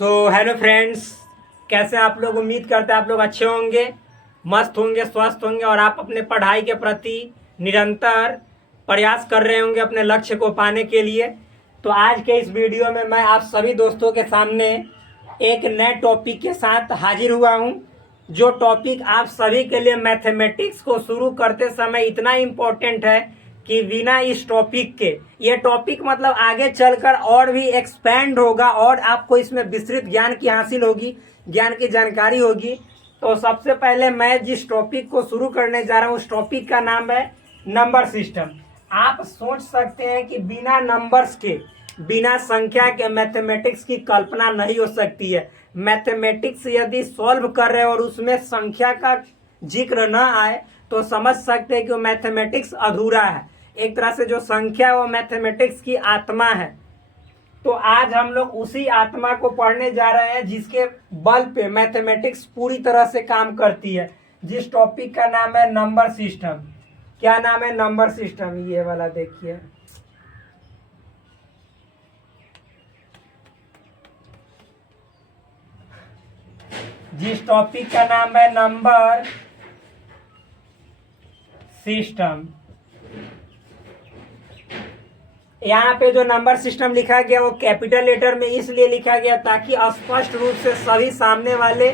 Hello friends, कैसे आप लोग। उम्मीद करते हैं आप लोग अच्छे होंगे, मस्त होंगे, स्वस्थ होंगे और आप अपने पढ़ाई के प्रति निरंतर प्रयास कर रहे होंगे अपने लक्ष्य को पाने के लिए। तो आज के इस वीडियो में मैं आप सभी दोस्तों के सामने एक नए टॉपिक के साथ हाजिर हुआ हूं, जो टॉपिक आप सभी के लिए मैथमेटिक्स को शुरू करते समय इतना इम्पोर्टेंट है कि बिना इस टॉपिक के ये टॉपिक मतलब आगे चलकर और भी एक्सपेंड होगा और आपको इसमें विस्तृत ज्ञान की हासिल होगी, ज्ञान की जानकारी होगी। तो सबसे पहले मैं जिस टॉपिक को शुरू करने जा रहा हूँ उस टॉपिक का नाम है नंबर सिस्टम। आप सोच सकते हैं कि बिना नंबर्स के, बिना संख्या के मैथमेटिक्स की कल्पना नहीं हो सकती है। मैथमेटिक्स यदि सॉल्व कर रहे हैं और उसमें संख्या का जिक्र न आए तो समझ सकते हैं कि वो मैथमेटिक्स अधूरा है। एक तरह से जो संख्या है वो मैथमेटिक्स की आत्मा है। तो आज हम लोग उसी आत्मा को पढ़ने जा रहे हैं जिसके बल पे मैथमेटिक्स पूरी तरह से काम करती है, जिस टॉपिक का नाम है नंबर सिस्टम। क्या नाम है? Number system. ये वाला देखिए, जिस टॉपिक का नाम है नंबर सिस्टम। यहाँ पे जो नंबर सिस्टम लिखा गया वो कैपिटल लेटर में इसलिए लिखा गया ताकि स्पष्ट रूप से सभी सामने वाले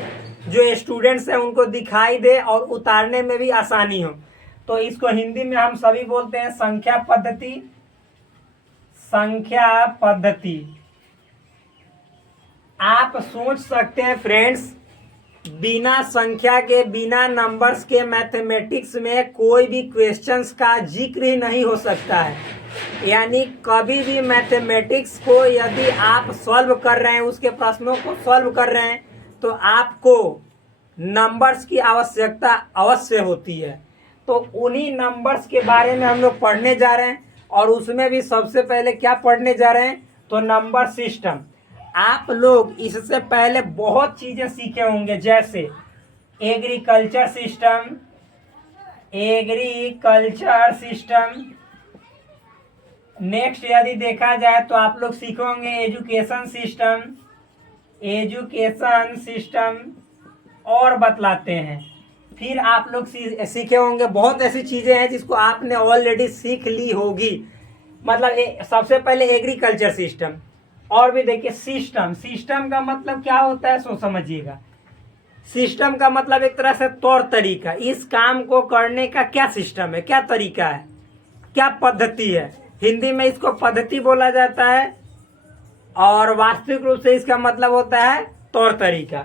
जो स्टूडेंट्स हैं उनको दिखाई दे और उतारने में भी आसानी हो। तो इसको हिंदी में हम सभी बोलते हैं संख्या पद्धति। संख्या पद्धति। आप सोच सकते हैं फ्रेंड्स, बिना संख्या के, बिना नंबर्स के मैथमेटिक्स में कोई भी क्वेश्चंस का जिक्र ही नहीं हो सकता है। यानी कभी भी मैथमेटिक्स को यदि आप सॉल्व कर रहे हैं, उसके प्रश्नों को सॉल्व कर रहे हैं, तो आपको नंबर्स की आवश्यकता अवश्य होती है। तो उन्हीं नंबर्स के बारे में हम लोग पढ़ने जा रहे हैं और उसमें भी सबसे पहले क्या पढ़ने जा रहे हैं? तो नंबर सिस्टम। आप लोग इससे पहले बहुत चीजें सीखे होंगे, जैसे agriculture system, agriculture system. Next यदि देखा जाए तो आप लोग सीखोगे एजुकेशन सिस्टम, एजुकेशन सिस्टम और बतलाते हैं। फिर आप लोग सीखे होंगे बहुत ऐसी चीजें हैं जिसको आपने ऑलरेडी सीख ली होगी। मतलब सबसे पहले एग्रीकल्चर सिस्टम, और भी देखिए सिस्टम। सिस्टम का मतलब क्या होता है सो समझिएगा। सिस्टम का मतलब एक तरह से तौर तरीका, इस काम को करने का क्या सिस्टम है, क्या तरीका है, क्या पद्धति है। हिंदी में इसको पद्धति बोला जाता है और वास्तविक रूप से इसका मतलब होता है तौर तरीका।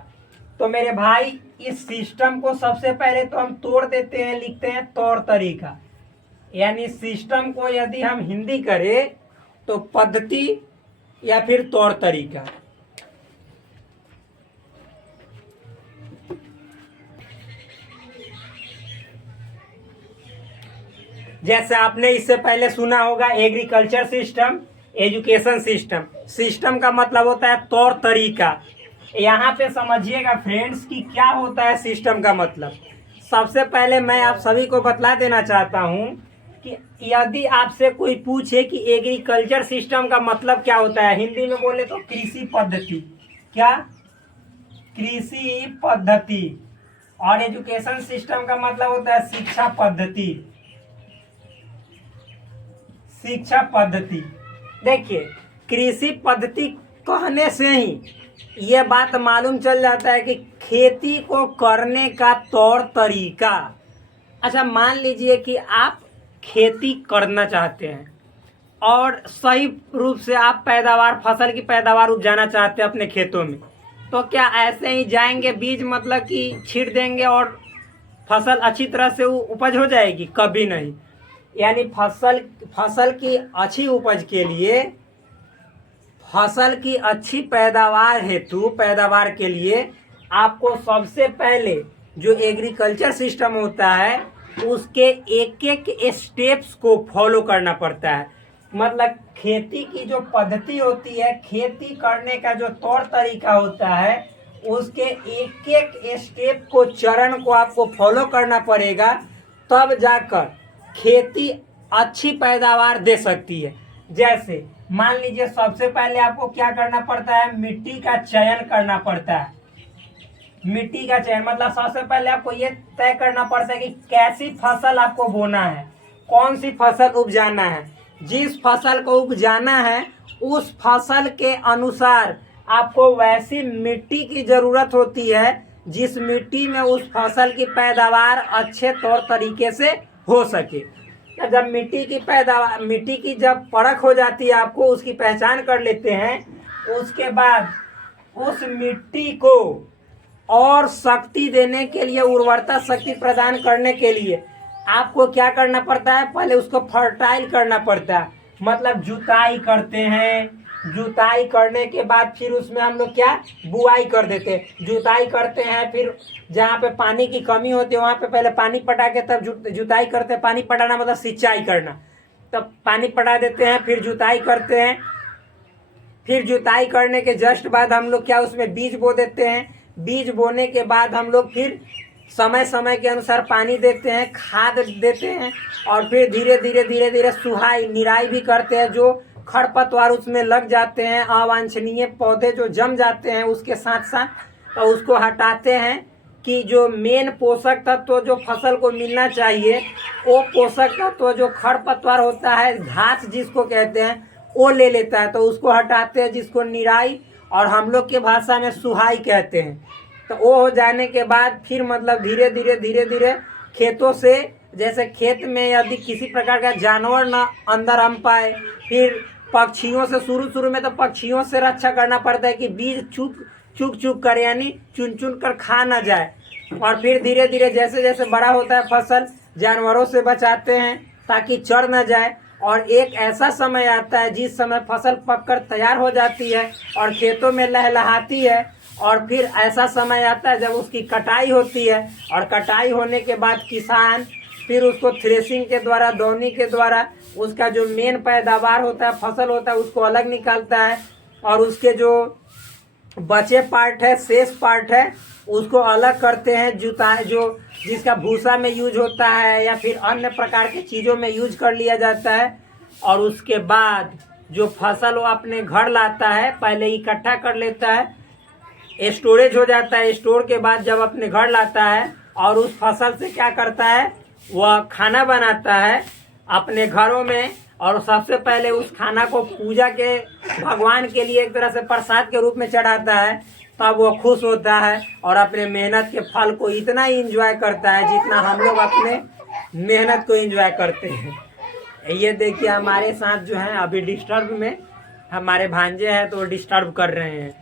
तो मेरे भाई, इस सिस्टम को सबसे पहले तो हम तोड़ देते हैं, लिखते हैं तौर तरीका। यानी सिस्टम को यदि हम हिंदी करें तो पद्धति या फिर तौर तरीका। जैसे आपने इससे पहले सुना होगा agriculture system, education system. System का मतलब होता है तौर तरीका। यहाँ पे समझिएगा फ्रेंड्स कि क्या होता है सिस्टम का मतलब। सबसे पहले मैं आप सभी को बतला देना चाहता हूँ कि यदि आपसे कोई पूछे कि एग्रीकल्चर सिस्टम का मतलब क्या होता है, हिंदी में बोले तो कृषि पद्धति। क्या? कृषि पद्धति। और एजुकेशन सिस्टम का मतलब होता है शिक्षा पद्धति, शिक्षा पद्धति। देखिए, कृषि पद्धति कहने से ही ये बात मालूम चल जाता है कि खेती को करने का तौर तरीका। अच्छा, मान लीजिए कि आप खेती करना चाहते हैं और सही रूप से आप पैदावार, फसल की पैदावार उपजाना चाहते हैं अपने खेतों में, तो क्या ऐसे ही जाएंगे बीज मतलब कि छींट देंगे और फसल अच्छी तरह से उपज हो जाएगी? कभी नहीं। यानी फसल की अच्छी उपज के लिए, फसल की अच्छी पैदावार हेतु, पैदावार के लिए आपको सबसे पहले जो एग्रीकल्चर सिस्टम होता है उसके एक एक स्टेप्स को फॉलो करना पड़ता है। मतलब खेती की जो पद्धति होती है, खेती करने का जो तौर तरीका होता है, उसके एक एक स्टेप को, चरण को आपको फॉलो करना पड़ेगा, तब जाकर खेती अच्छी पैदावार दे सकती है। जैसे मान लीजिए सबसे पहले आपको क्या करना पड़ता है, मिट्टी का चयन करना पड़ता है। मिट्टी का चयन मतलब सबसे पहले आपको ये तय करना पड़ता है कि कैसी फसल आपको बोना है, कौन सी फसल उपजाना है। जिस फसल को उपजाना है उस फसल के अनुसार आपको वैसी मिट्टी की जरूरत होती है जिस मिट्टी में उस फसल की पैदावार अच्छे तौर तरीके से हो सके। जब मिट्टी की जब परख हो जाती है, आपको उसकी पहचान कर लेते हैं, उसके बाद उस मिट्टी को और शक्ति देने के लिए, उर्वरता शक्ति प्रदान करने के लिए आपको क्या करना पड़ता है, पहले उसको फर्टाइल करना पड़ता है। मतलब जुताई करते हैं, जुताई करने के बाद फिर उसमें हम लोग क्या बुआई कर देते हैं। जुताई करते हैं, फिर जहाँ पे पानी की कमी होती है वहाँ पे पहले पानी पटा के तब जुताई करते हैं। पानी पटाना मतलब सिंचाई करना, तब पानी पटा देते हैं, फिर जुताई करते हैं। फिर जुताई करने के जस्ट बाद हम लोग क्या उसमें बीज बो देते हैं। बीज बोने के बाद हम लोग फिर समय समय के अनुसार पानी देते हैं, खाद देते हैं, और फिर धीरे धीरे सुहाई निराई भी करते हैं। जो खरपतवार उसमें लग जाते हैं, अवांछनीय पौधे जो जम जाते हैं, उसके साथ साथ तो उसको हटाते हैं कि जो मेन पोषक तत्व जो फसल को मिलना चाहिए, वो पोषक तत्व जो खरपतवार होता है, घास जिसको कहते हैं, वो ले लेता है, तो उसको हटाते हैं, जिसको निराई और हम लोग के भाषा में सुहाई कहते हैं। तो वो हो जाने के बाद फिर मतलब धीरे धीरे खेतों से, जैसे खेत में यदि किसी प्रकार का जानवर ना अंदर आम पाए, फिर पक्षियों से शुरू में तो पक्षियों से रक्षा करना पड़ता है कि बीज चुक कर यानी चुन कर खा ना जाए। और फिर धीरे धीरे जैसे बड़ा होता है फसल, जानवरों से बचाते हैं ताकि चढ़ ना जाए। और एक ऐसा समय आता है जिस समय फसल पककर तैयार हो जाती है और खेतों में लहलहाती है, और फिर ऐसा समय आता है जब उसकी कटाई होती है। और कटाई होने के बाद किसान फिर उसको थ्रेसिंग के द्वारा, दौनी के द्वारा उसका जो मेन पैदावार होता है, फसल होता है, उसको अलग निकालता है, और उसके जो बचे पार्ट है, शेष पार्ट है, उसको अलग करते हैं। जुताई जो जिसका भूसा में यूज होता है या फिर अन्य प्रकार के चीज़ों में यूज कर लिया जाता है। और उसके बाद जो फसल वो अपने घर लाता है, पहले इकट्ठा कर लेता है, स्टोरेज हो जाता है। स्टोर के बाद जब अपने घर लाता है और उस फसल से क्या करता है, वह खाना बनाता है अपने घरों में। और सबसे पहले उस खाना को पूजा के भगवान के लिए एक तरह से प्रसाद के रूप में चढ़ाता है, तब वो खुश होता है और अपने मेहनत के फल को इतना एंजॉय करता है जितना हम लोग अपने मेहनत को एंजॉय करते हैं। ये देखिए हमारे साथ जो है अभी डिस्टर्ब में हमारे भांजे हैं, तो डिस्टर्ब कर रहे हैं,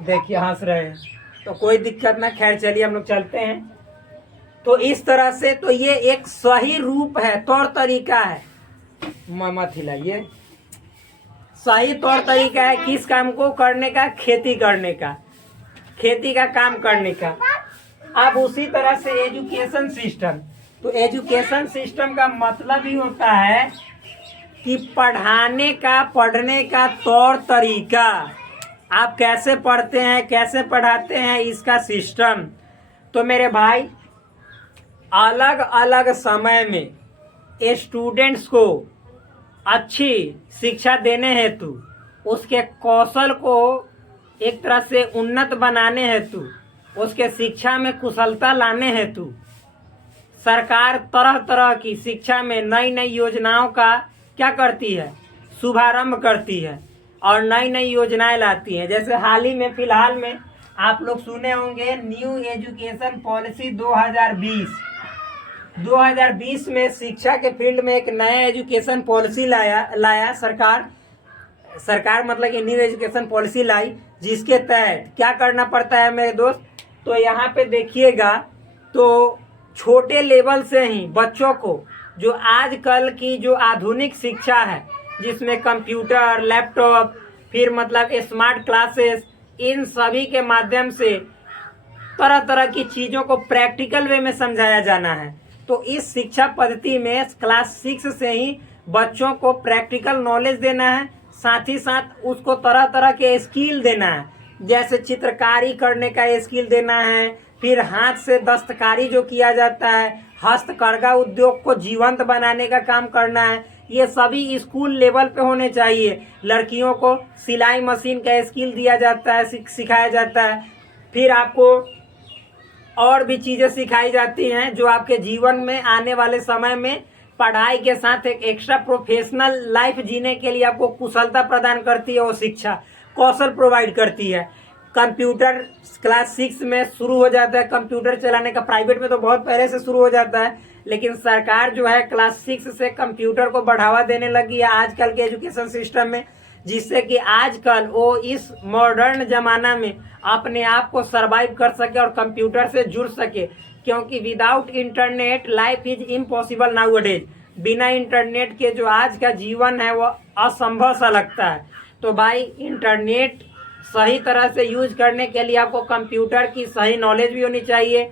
देखिए हंस रहे हैं, तो कोई दिक्कत ना। खैर चलिए हम लोग चलते हैं। तो इस तरह से तो ये एक सही रूप है, तौर तरीका है, मत हिलाइए, सही तौर तरीका है किस काम को करने का, खेती करने का, खेती का काम करने का। अब उसी तरह से एजुकेशन सिस्टम, तो एजुकेशन सिस्टम का मतलब ही होता है कि पढ़ाने का, पढ़ने का तौर तरीका, आप कैसे पढ़ते हैं, कैसे पढ़ाते हैं, इसका सिस्टम। तो मेरे भाई अलग अलग समय में स्टूडेंट्स को अच्छी शिक्षा देने हेतु, उसके कौशल को एक तरह से उन्नत बनाने हेतु, उसके शिक्षा में कुशलता लाने हेतु सरकार तरह तरह की शिक्षा में नई नई योजनाओं का क्या करती है, शुभारंभ करती है और नई नई योजनाएं लाती है। जैसे हाल ही में, फिलहाल में आप लोग सुने होंगे न्यू एजुकेशन पॉलिसी 2020 में शिक्षा के फील्ड में एक नया एजुकेशन पॉलिसी लाया सरकार मतलब कि न्यू एजुकेशन पॉलिसी लाई, जिसके तहत क्या करना पड़ता है मेरे दोस्त। तो यहाँ पे देखिएगा, तो छोटे लेवल से ही बच्चों को जो आजकल की जो आधुनिक शिक्षा है, जिसमें कंप्यूटर, लैपटॉप, फिर मतलब स्मार्ट क्लासेस, इन सभी के माध्यम से तरह तरह की चीज़ों को प्रैक्टिकल वे में समझाया जाना है। तो इस शिक्षा पद्धति में क्लास 6 से ही बच्चों को प्रैक्टिकल नॉलेज देना है, साथ ही साथ उसको तरह तरह के स्किल देना है, जैसे चित्रकारी करने का स्किल देना है, फिर हाथ से दस्तकारी जो किया जाता है, हस्तकरघा उद्योग को जीवंत बनाने का काम करना है, ये सभी स्कूल लेवल पे होने चाहिए। लड़कियों को सिलाई मशीन का स्किल दिया जाता है, सिखाया जाता है। फिर आपको और भी चीज़ें सिखाई जाती हैं जो आपके जीवन में आने वाले समय में पढ़ाई के साथ एक एक्स्ट्रा प्रोफेशनल लाइफ जीने के लिए आपको कुशलता प्रदान करती है। वो शिक्षा कौशल प्रोवाइड करती है। कंप्यूटर क्लास 6 में शुरू हो जाता है कंप्यूटर चलाने का। प्राइवेट में तो बहुत पहले से शुरू हो जाता है, लेकिन सरकार जो है क्लास 6 से कंप्यूटर को बढ़ावा देने लगी है आजकल के एजुकेशन सिस्टम में, जिससे कि आजकल वो इस मॉडर्न जमाना में अपने आप को सरवाइव कर सके और कंप्यूटर से जुड़ सके। क्योंकि without internet life is impossible nowadays. बिना इंटरनेट के जो आज का जीवन है वो असंभव सा लगता है। तो भाई इंटरनेट सही तरह से यूज करने के लिए आपको कंप्यूटर की सही नॉलेज भी होनी चाहिए,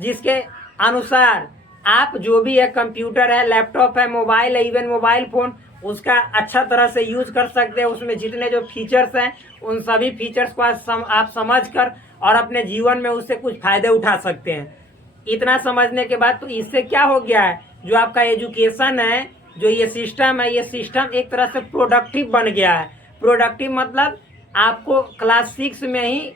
जिसके अनुसार आप जो भी है कंप्यूटर है, लैपटॉप है, मोबाइल है, इवन मोबाइल फ़ोन, उसका अच्छा तरह से यूज कर सकते हैं। उसमें जितने जो फीचर्स हैं उन सभी फीचर्स को आप समझ कर और अपने जीवन में उससे कुछ फ़ायदे उठा सकते हैं। इतना समझने के बाद तो इससे क्या हो गया है, जो आपका एजुकेशन है, जो ये सिस्टम है, ये सिस्टम एक तरह से प्रोडक्टिव बन गया है। प्रोडक्टिव मतलब आपको क्लास 6 में ही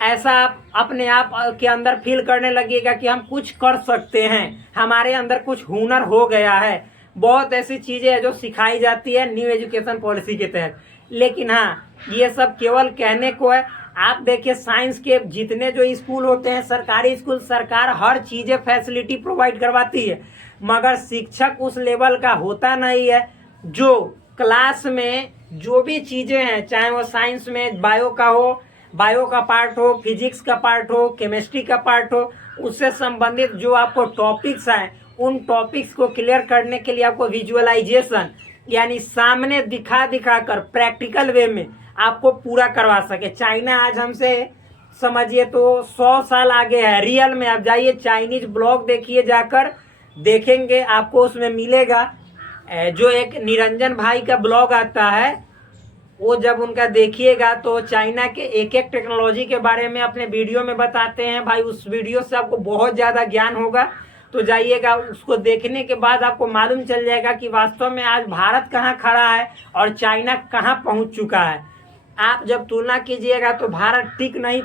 ऐसा आप अपने आप के अंदर फील करने लगेगा कि हम कुछ कर सकते हैं, हमारे अंदर कुछ हुनर हो गया है। बहुत ऐसी चीज़ें हैं जो सिखाई जाती है न्यू एजुकेशन पॉलिसी के तहत। लेकिन हाँ, ये सब केवल कहने को है। आप देखिए साइंस के जितने जो स्कूल होते हैं, सरकारी स्कूल, सरकार हर चीज़ें फैसिलिटी प्रोवाइड करवाती है, मगर शिक्षक उस लेवल का होता नहीं है जो क्लास में जो भी चीज़ें हैं, चाहे वो साइंस में बायो का हो, बायो का पार्ट हो, फिजिक्स का पार्ट हो, केमिस्ट्री का पार्ट हो, उससे संबंधित जो आपको टॉपिक्स हैं, उन टॉपिक्स को क्लियर करने के लिए आपको विजुअलाइजेशन यानी सामने दिखा दिखा कर प्रैक्टिकल वे में आपको पूरा करवा सके। चाइना आज हमसे समझिए तो 100 साल आगे है रियल में। आप जाइए चाइनीज ब्लॉग देखिए, जाकर देखेंगे आपको उसमें मिलेगा जो एक निरंजन भाई का ब्लॉग आता है, वो जब उनका देखिएगा तो चाइना के एक एक टेक्नोलॉजी के बारे में अपने वीडियो में बताते हैं। भाई उस वीडियो से आपको बहुत ज़्यादा ज्ञान होगा, तो जाइएगा, उसको देखने के बाद आपको मालूम चल जाएगा कि वास्तव में आज भारत कहाँ खड़ा है और चाइना कहाँ पहुँच चुका है। आप जब तुलना कीजिएगा तो भारत टिक नहीं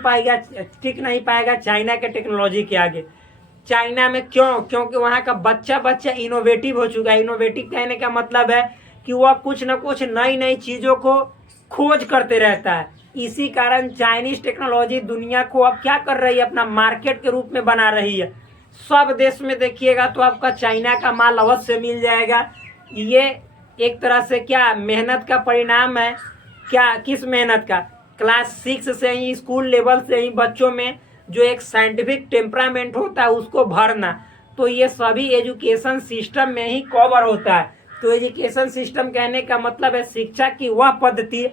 पाएगा चाइना के टेक्नोलॉजी के आगे। चाइना में क्यों? क्योंकि वहाँ का बच्चा बच्चा इनोवेटिव हो चुका है। इनोवेटिव कहने का मतलब है कि वह कुछ न कुछ नई नई चीज़ों को खोज करते रहता है। इसी कारण चाइनीज टेक्नोलॉजी दुनिया को अब क्या कर रही है, अपना मार्केट के रूप में बना रही है। सब देश में देखिएगा तो आपका चाइना का माल अवश्य मिल जाएगा। ये एक तरह से क्या मेहनत का परिणाम है। क्या किस मेहनत का? क्लास 6 से ही, स्कूल लेवल से ही बच्चों में जो एक साइंटिफिक टेम्परामेंट होता है उसको भरना। तो ये सभी एजुकेशन सिस्टम में ही कवर होता है। तो एजुकेशन सिस्टम कहने का मतलब है शिक्षा की वह पद्धति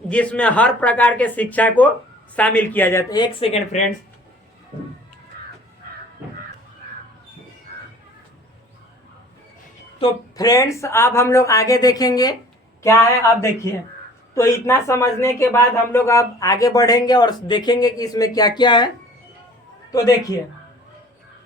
जिसमें हर प्रकार के शिक्षा को शामिल किया जाता है। एक सेकेंड फ्रेंड्स, तो फ्रेंड्स अब हम लोग आगे देखेंगे क्या है। अब देखिए, तो इतना समझने के बाद हम लोग अब आगे बढ़ेंगे और देखेंगे कि इसमें क्या क्या है। तो देखिए,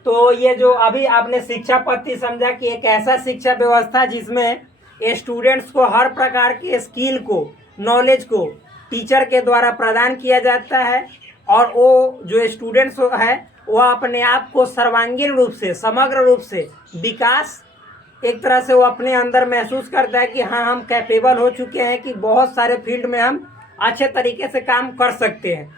तो ये जो अभी आपने शिक्षा पद्धति समझा कि एक ऐसा शिक्षा व्यवस्था जिसमें स्टूडेंट्स को हर प्रकार के स्किल को, नॉलेज को टीचर के द्वारा प्रदान किया जाता है, और वो जो स्टूडेंट्स है वह अपने आप को सर्वांगीण रूप से, समग्र रूप से विकास एक तरह से वो अपने अंदर महसूस करता है कि हाँ, हम कैपेबल हो चुके हैं कि बहुत सारे फील्ड में हम अच्छे तरीके से काम कर सकते हैं।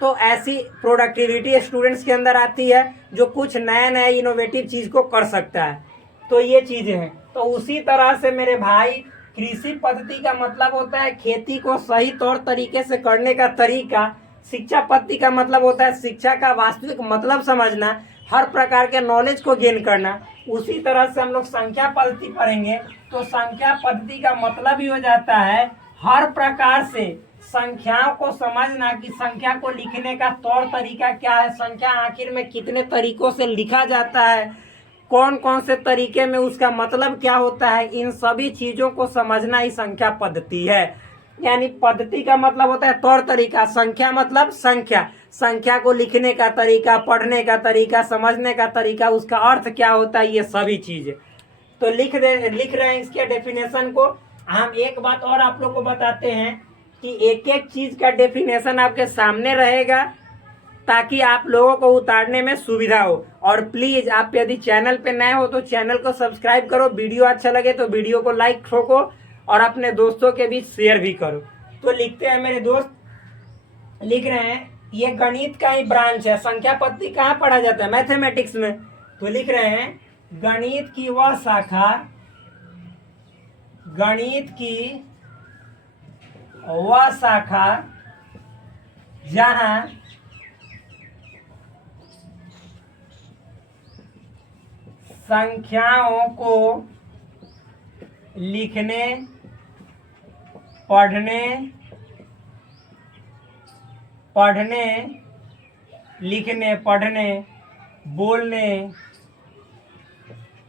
तो ऐसी प्रोडक्टिविटी स्टूडेंट्स के अंदर आती है जो कुछ नया नया इनोवेटिव चीज़ को कर सकता है। तो ये चीज़ें हैं। तो उसी तरह से मेरे भाई, कृषि पद्धति का मतलब होता है खेती को सही तौर तरीके से करने का तरीका। शिक्षा पद्धति का मतलब होता है शिक्षा का वास्तविक मतलब समझना, हर प्रकार के नॉलेज को गेन करना। उसी तरह से हम लोग संख्या पद्धति पढ़ेंगे तो संख्या पद्धति का मतलब ही हो जाता है हर प्रकार से संख्याओं को समझना कि संख्या को लिखने का तौर तरीका क्या है, संख्या आखिर में कितने तरीकों से लिखा जाता है, कौन कौन से तरीके में उसका मतलब क्या होता है, इन सभी चीज़ों को समझना ही संख्या पद्धति है। यानी पद्धति का मतलब होता है तौर तरीका, संख्या मतलब संख्या, संख्या को लिखने का तरीका, पढ़ने का तरीका, समझने का तरीका, उसका अर्थ क्या होता है, ये सभी चीज़ें। तो लिख रहे हैं इसके डेफिनेशन को। हम एक बात और आप लोग को बताते हैं कि एक एक चीज का डेफिनेशन आपके सामने रहेगा ताकि आप लोगों को उतारने में सुविधा हो। और प्लीज आप यदि चैनल पे नए हो तो चैनल को सब्सक्राइब करो, वीडियो अच्छा लगे तो वीडियो को लाइक ठोको और अपने दोस्तों के बीच शेयर भी करो। तो लिखते हैं मेरे दोस्त, लिख रहे हैं ये गणित का ही ब्रांच है। संख्या पद्धति कहाँ पढ़ा जाता है? मैथमेटिक्स में। तो लिख रहे हैं गणित की वह शाखा, गणित की वह शाखा जहां संख्याओं को लिखने, लिखने, पढ़ने,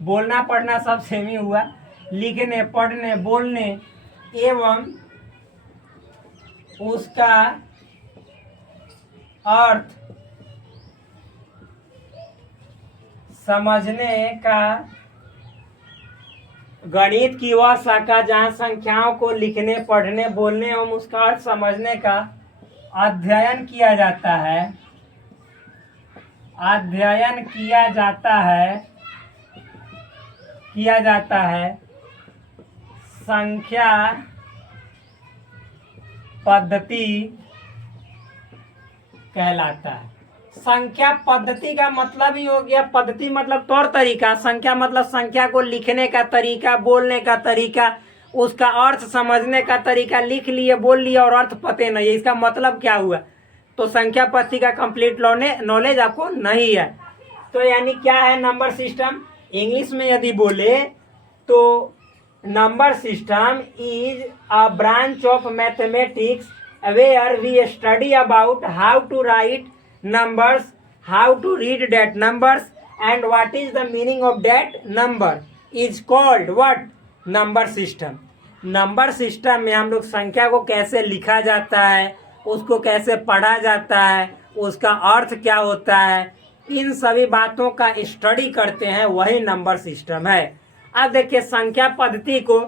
बोलना पढ़ना सब सेम ही हुआ, लिखने, पढ़ने, बोलने एवं उसका अर्थ समझने का, गणित की वह शाखा जहाँ संख्याओं को लिखने, पढ़ने, बोलने एवं उसका अर्थ समझने का अध्ययन किया जाता है, संख्या पद्धति कहलाता है। संख्या पद्धति का मतलब ही हो गया, पद्धति मतलब तौर तरीका, संख्या मतलब संख्या को लिखने का तरीका, बोलने का तरीका, उसका अर्थ समझने का तरीका। लिख लिए, बोल लिया और अर्थ पते नहीं है, इसका मतलब क्या हुआ? तो संख्या पद्धति का कंप्लीट नॉलेज आपको नहीं है। तो यानी क्या है नंबर सिस्टम? इंग्लिश में यदि बोले तो number system is a branch of mathematics where we study about how to write numbers, how to read that numbers and what is the meaning of that number is called what? Number system. Number system में हम लोग संख्या को कैसे लिखा जाता है, उसको कैसे पढ़ा जाता है, उसका अर्थ क्या होता है, इन सभी बातों का स्टडी करते हैं, वही नंबर सिस्टम है। अब देखिए संख्या पद्धति को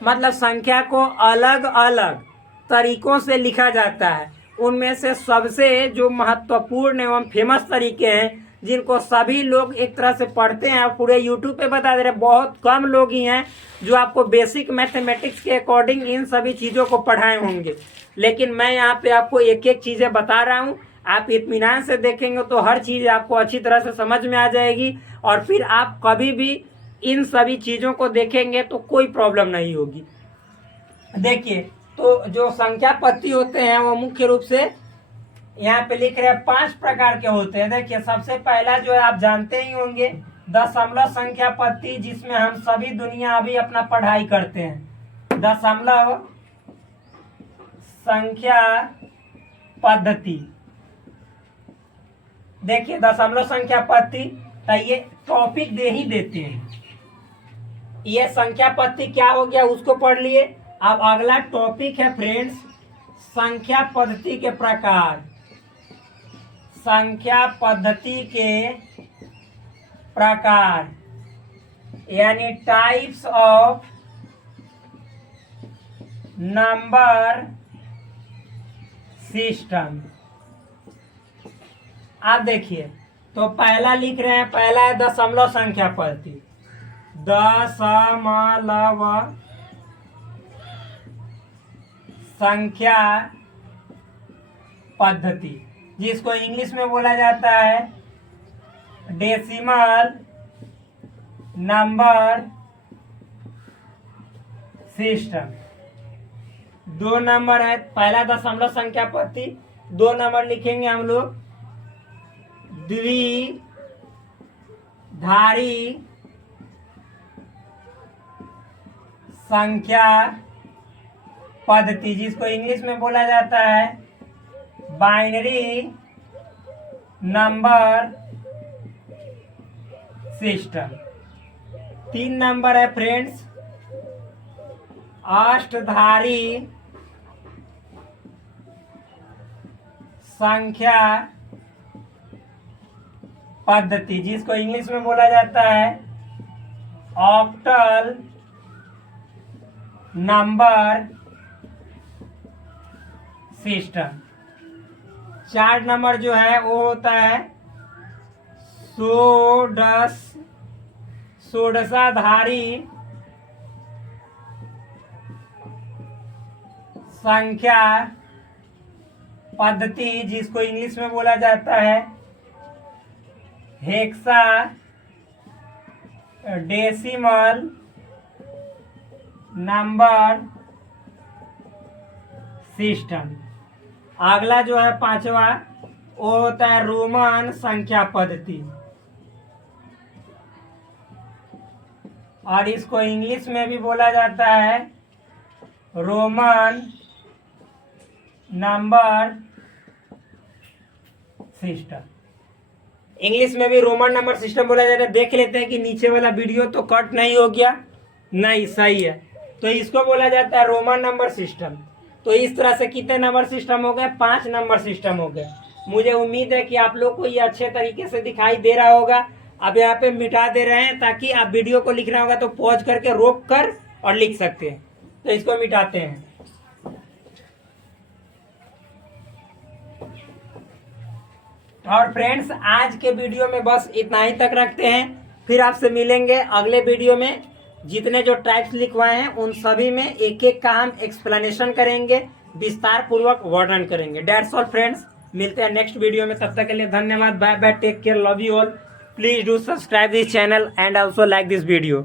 मतलब संख्या को अलग अलग तरीकों से लिखा जाता है। उनमें से सबसे जो महत्वपूर्ण एवं फेमस तरीके हैं जिनको सभी लोग एक तरह से पढ़ते हैं, पूरे यूट्यूब पे बता दे रहे, बहुत कम लोग ही हैं जो आपको बेसिक मैथमेटिक्स के अकॉर्डिंग इन सभी चीज़ों को पढ़ाए होंगे। लेकिन मैं यहाँ पे आपको एक एक चीज़ें बता रहा हूँ, आप इत्मीनान से देखेंगे तो हर चीज़ आपको अच्छी तरह से समझ में आ जाएगी और फिर आप कभी भी इन सभी चीज़ों को देखेंगे तो कोई प्रॉब्लम नहीं होगी। देखिए, तो जो संख्या पद्धति होते हैं वो मुख्य रूप से यहाँ पे लिख रहे हैं 5 प्रकार के होते हैं। देखिए सबसे पहला जो है आप जानते ही होंगे दशमलव संख्या पद्धति, जिसमें हम सभी दुनिया अभी अपना पढ़ाई करते हैं। दशमलव संख्या पद्धति, देखिए दशमलव संख्या पद्धति तो ये टॉपिक दे ही देते हैं। ये संख्या पद्धति क्या हो गया उसको पढ़ लिए। अब अगला टॉपिक है फ्रेंड्स संख्या पद्धति के प्रकार। संख्या पद्धति के प्रकार यानी टाइप्स ऑफ नंबर सिस्टम। आप देखिए तो पहला लिख रहे हैं, पहला है दशमलव संख्या पद्धति। दशमलव संख्या पद्धति, जिसको इंग्लिश में बोला जाता है डेसिमल नंबर सिस्टम। 2 नंबर है, पहला दशमलव संख्या पद्धति, 2 नंबर लिखेंगे हम लोग द्विधारी संख्या पद्धति, जिसको इंग्लिश में बोला जाता है बाइनरी नंबर सिस्टम। 3 नंबर है फ्रेंड्स अष्टधारी संख्या पद्धति, जिसको इंग्लिश में बोला जाता है ऑक्टल नंबर सिस्टम। 4 नंबर जो है वो होता है षोडशाधारी संख्या पद्धति, जिसको इंग्लिश में बोला जाता है हेक्सा डेसिमल नंबर सिस्टम। अगला जो है 5वां वो होता है रोमन संख्या पद्धति, और इसको इंग्लिश में भी बोला जाता है रोमन नंबर सिस्टम। इंग्लिश में भी रोमन नंबर सिस्टम बोला जाता है। देख लेते हैं कि नीचे वाला वीडियो तो कट नहीं हो गया, नहीं सही है। तो इसको बोला जाता है रोमन नंबर सिस्टम। तो इस तरह से कितने नंबर सिस्टम हो गए? 5 नंबर सिस्टम हो गए। मुझे उम्मीद है कि आप लोग को ये अच्छे तरीके से दिखाई दे रहा होगा। अब यहाँ पे मिटा दे रहे हैं ताकि आप वीडियो को लिखना होगा तो पॉज करके रोक कर और लिख सकते हैं। तो इसको मिटाते हैं। और फ्रेंड्स, आज के वीडियो में बस इतना ही तक रखते हैं। फिर आपसे मिलेंगे अगले वीडियो में। जितने जो टाइप्स लिखवाए हैं उन सभी में एक एक का हम एक्सप्लेनेशन करेंगे, विस्तार पूर्वक वर्णन करेंगे। दैट्स ऑल फ्रेंड्स, मिलते हैं नेक्स्ट वीडियो में। तब तक के लिए धन्यवाद। Bye bye, take care, love you all. Please do subscribe this channel and also like this video.